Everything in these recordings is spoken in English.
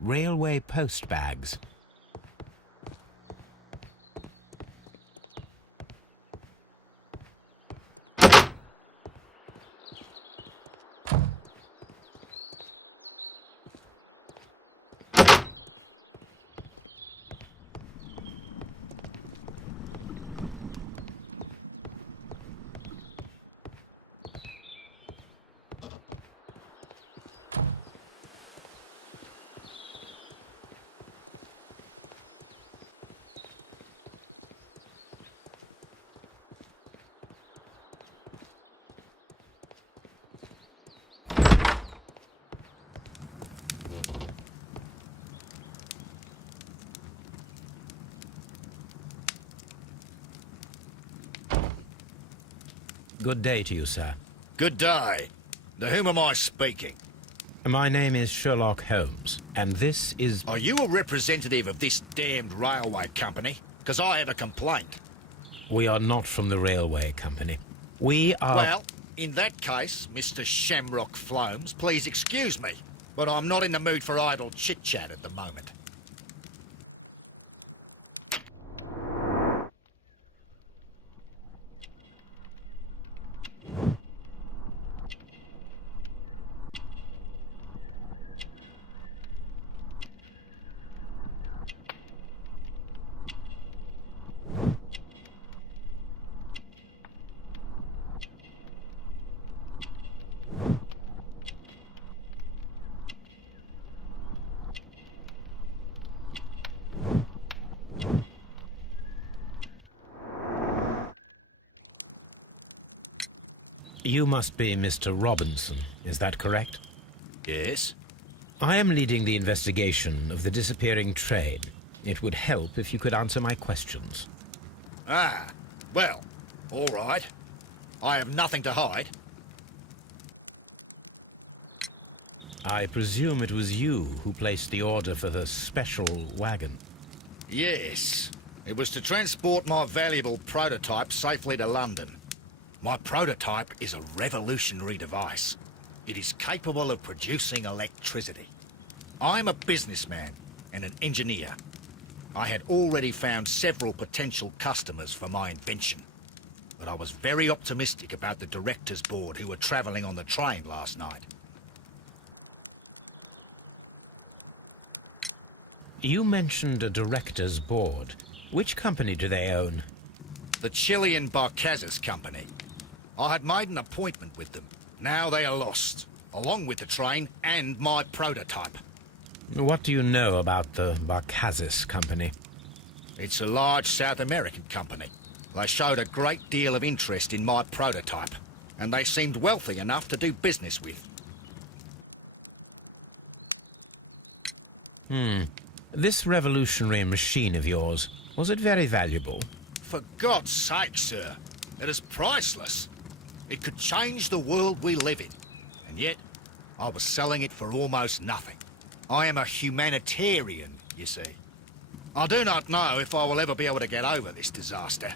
Railway post bags. Good day to you, sir. Good day. To whom am I speaking? My name is Sherlock Holmes, and this is... Are you a representative of this damned railway company? Because I have a complaint. We are not from the railway company. We are... Well, in that case, Mr. Shamrock Flomes, please excuse me, but I'm not in the mood for idle chit-chat at the moment. You must be Mr. Robinson, is that correct? Yes? I am leading the investigation of the disappearing train. It would help if you could answer my questions. Ah, well, all right. I have nothing to hide. I presume it was you who placed the order for the special wagon. Yes. It was to transport my valuable prototype safely to London. My prototype is a revolutionary device. It is capable of producing electricity. I'm a businessman and an engineer. I had already found several potential customers for my invention, but I was very optimistic about the directors' board who were travelling on the train last night. You mentioned a director's board. Which company do they own? The Chilean Barcazes Company. I had made an appointment with them. Now they are lost, along with the train and my prototype. What do you know about the Barcazes Company? It's a large South American company. They showed a great deal of interest in my prototype, and they seemed wealthy enough to do business with. This revolutionary machine of yours, was it very valuable? For God's sake, sir, it is priceless. It could change the world we live in, and yet I was selling it for almost nothing. I am a humanitarian, you see. I do not know if I will ever be able to get over this disaster.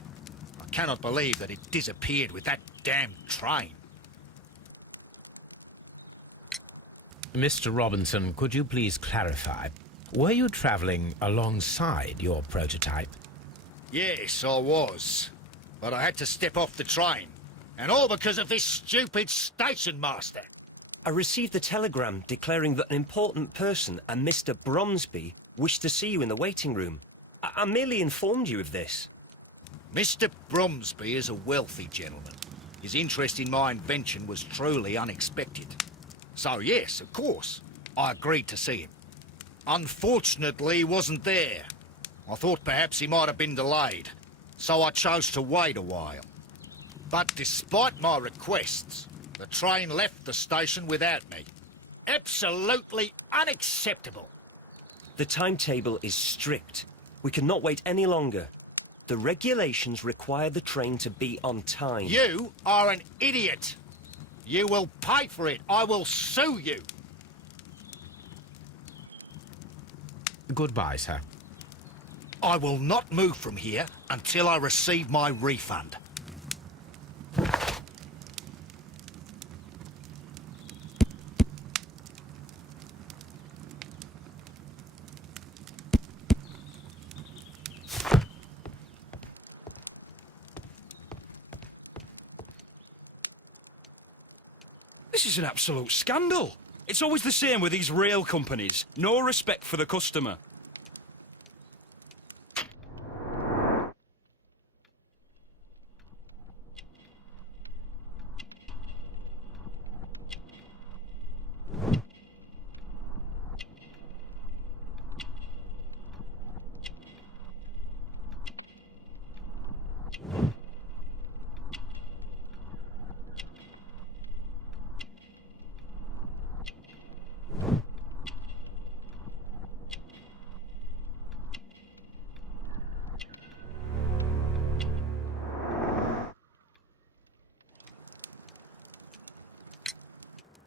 I cannot believe that it disappeared with that damn train. Mr. Robinson, could you please clarify? Were you traveling alongside your prototype? Yes, I was. But I had to step off the train. And all because of this stupid station master. I received a telegram declaring that an important person, a Mr. Bromsby, wished to see you in the waiting room. I merely informed you of this. Mr. Bromsby is a wealthy gentleman. His interest in my invention was truly unexpected. So yes, of course, I agreed to see him. Unfortunately, he wasn't there. I thought perhaps he might have been delayed, so I chose to wait a while. But despite my requests, the train left the station without me. Absolutely unacceptable. The timetable is strict. We cannot wait any longer. The regulations require the train to be on time. You are an idiot. You will pay for it. I will sue you. Goodbye, sir. I will not move from here until I receive my refund. This is an absolute scandal. It's always the same with these rail companies. No respect for the customer.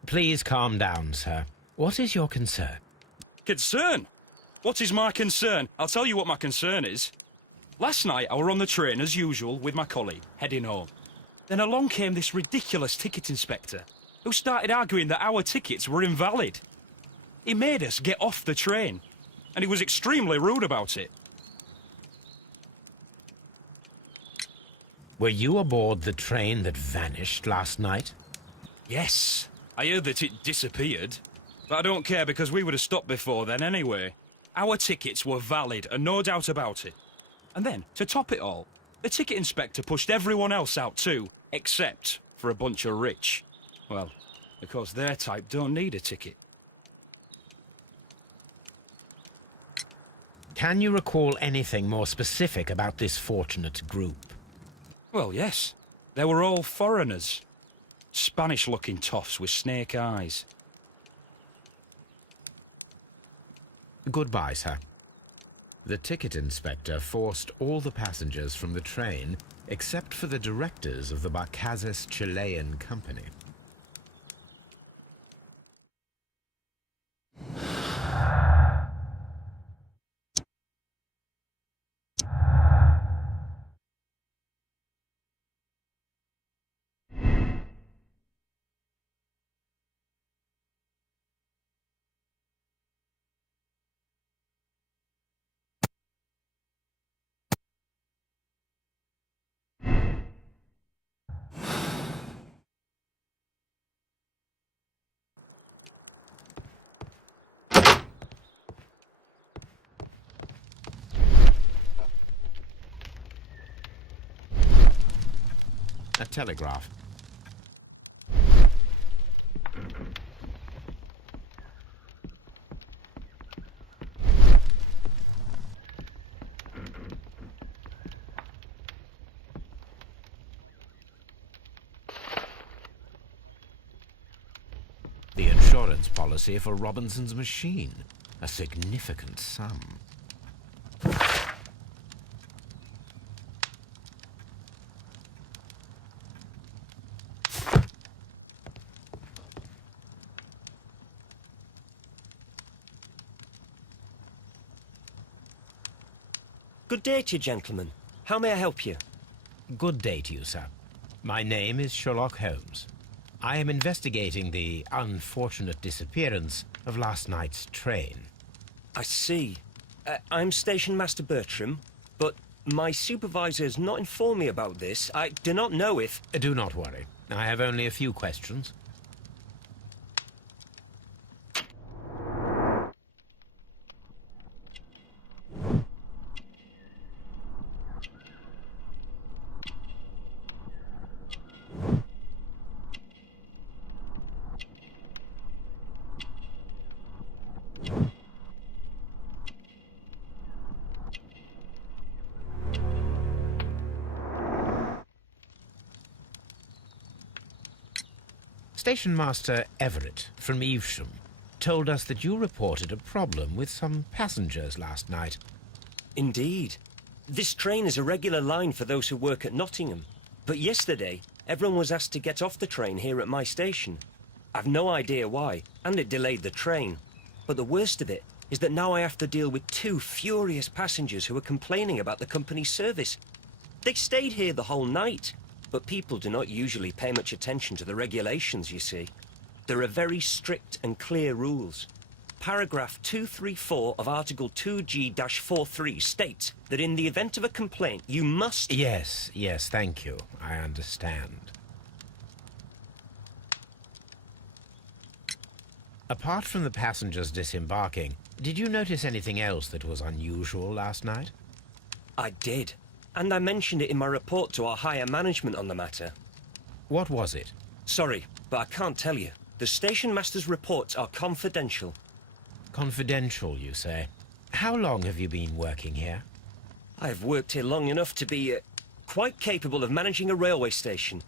Please calm down, sir. What is your concern? Concern? What is my concern? I'll tell you what my concern is. Last night I were on the train as usual with my colleague, heading home. Then along came this ridiculous ticket inspector, who started arguing that our tickets were invalid. He made us get off the train, and he was extremely rude about it. Were you aboard the train that vanished last night? Yes, I heard that it disappeared, but I don't care because we would have stopped before then anyway. Our tickets were valid, and no doubt about it. And then, to top it all, the ticket inspector pushed everyone else out too, except for a bunch of rich. Well, because their type don't need a ticket. Can you recall anything more specific about this fortunate group? Well, yes. They were all foreigners. Spanish-looking toffs with snake eyes. Goodbye, sir. The ticket inspector forced all the passengers from the train except for the directors of the Barcazes Chilean Company. A telegraph. The insurance policy for Robinson's machine. A significant sum. Good day to you, gentlemen. How may I help you? Good day to you, sir. My name is Sherlock Holmes. I am investigating the unfortunate disappearance of last night's train. I see. I'm Station Master Bertram, but my supervisor has not informed me about this. I do not know if... Do not worry. I have only a few questions. Station Master Everett from Evesham told us that you reported a problem with some passengers last night. Indeed. This train is a regular line for those who work at Nottingham. But yesterday, everyone was asked to get off the train here at my station. I've no idea why, and it delayed the train. But the worst of it is that now I have to deal with two furious passengers who are complaining about the company's service. They stayed here the whole night. But people do not usually pay much attention to the regulations, you see. There are very strict and clear rules. Paragraph 234 of Article 2G-43 states that in the event of a complaint, you must... Yes, thank you. I understand. Apart from the passengers disembarking, did you notice anything else that was unusual last night? I did. And I mentioned it in my report to our higher management on the matter. What was it? Sorry, but I can't tell you. The station master's reports are confidential. Confidential, you say? How long have you been working here? I've worked here long enough to be quite capable of managing a railway station.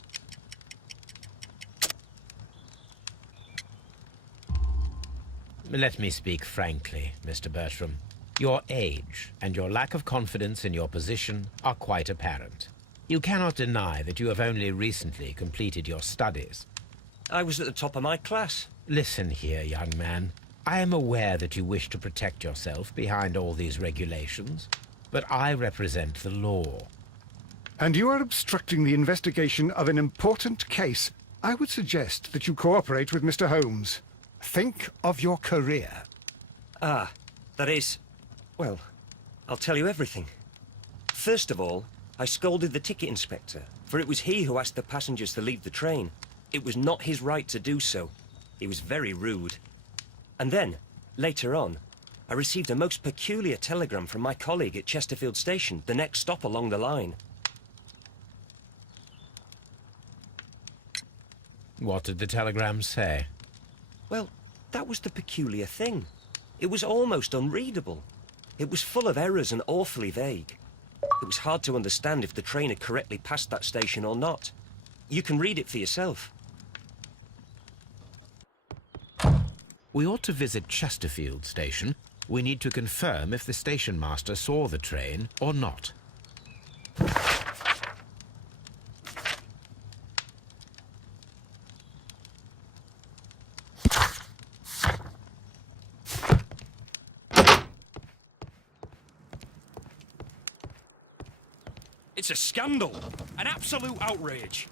Let me speak frankly, Mr. Bertram. Your age and your lack of confidence in your position are quite apparent. You cannot deny that you have only recently completed your studies. I was at the top of my class. Listen here, young man. I am aware that you wish to protect yourself behind all these regulations, but I represent the law. And you are obstructing the investigation of an important case. I would suggest that you cooperate with Mr. Holmes. Think of your career. Ah, that is... well, I'll tell you everything. First of all, I scolded the ticket inspector, for it was he who asked the passengers to leave the train. It was not his right to do so. He was very rude. And then, later on, I received a most peculiar telegram from my colleague at Chesterfield Station, the next stop along the line. What did the telegram say? Well, that was the peculiar thing. It was almost unreadable. It was full of errors and awfully vague. It was hard to understand if the train had correctly passed that station or not. You can read it for yourself. We ought to visit Chesterfield Station. We need to confirm if the station master saw the train or not. It's a scandal. An absolute outrage.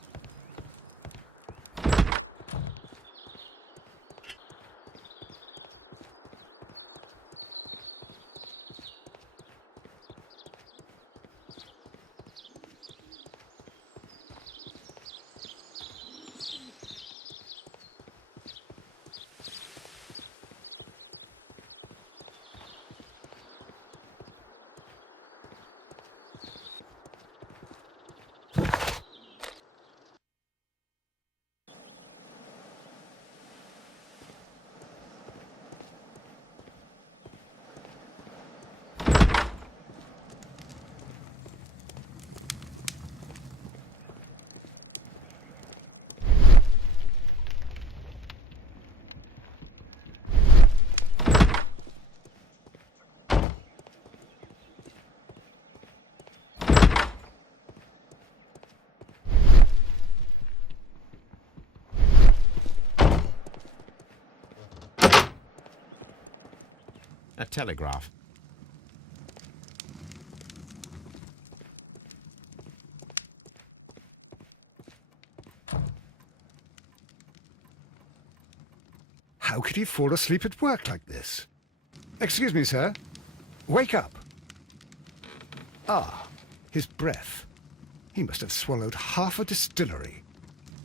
A telegraph. How could he fall asleep at work like this? Excuse me, sir. Wake up. Ah, his breath. He must have swallowed half a distillery.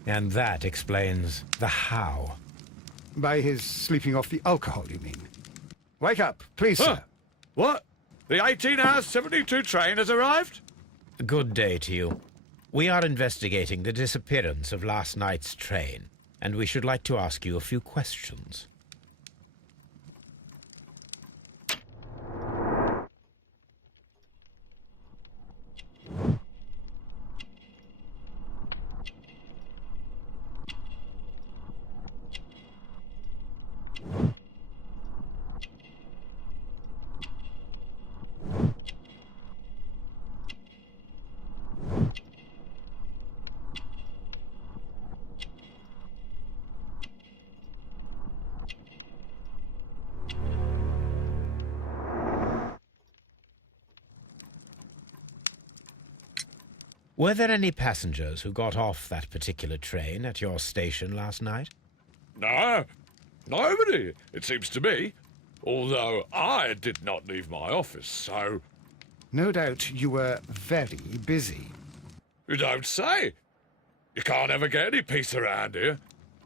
And that explains the how. By his sleeping off the alcohol, you mean? Wake up, please, Huh. sir. What? The 18-hour 72 train has arrived? Good day to you. We are investigating the disappearance of last night's train, and we should like to ask you a few questions. Were there any passengers who got off that particular train at your station last night? No, nobody, it seems to me. Although I did not leave my office, so... No doubt you were very busy. You don't say. You can't ever get any peace around here.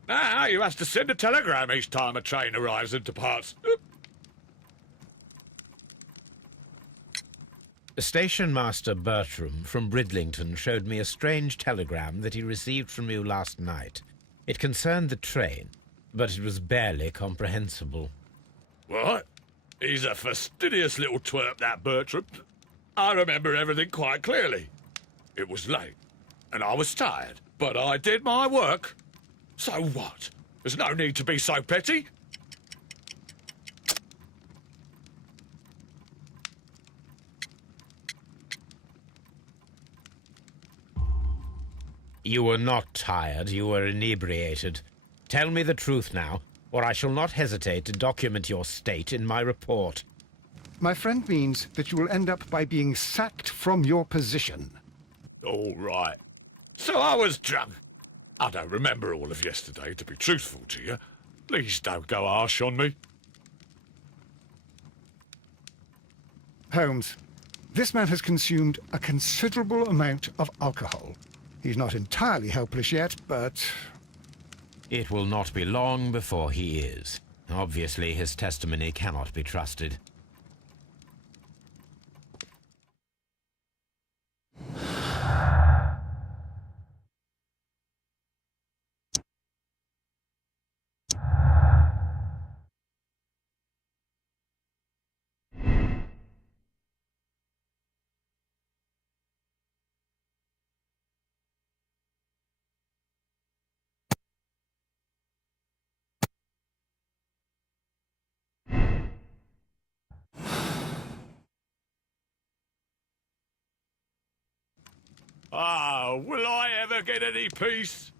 Now you have to send a telegram each time a train arrives and departs. Station Master Bertram from Bridlington showed me a strange telegram that he received from you last night. It concerned the train, but it was barely comprehensible. What? He's a fastidious little twerp, that Bertram. I remember everything quite clearly. It was late, and I was tired, but I did my work. So what? There's no need to be so petty. You were not tired, you were inebriated. Tell me the truth now, or I shall not hesitate to document your state in my report. My friend means that you will end up by being sacked from your position. All right. So I was drunk. I don't remember all of yesterday, to be truthful to you. Please don't go harsh on me. Holmes, this man has consumed a considerable amount of alcohol. He's not entirely helpless yet, but... It will not be long before he is. Obviously, his testimony cannot be trusted. Ah, will I ever get any peace?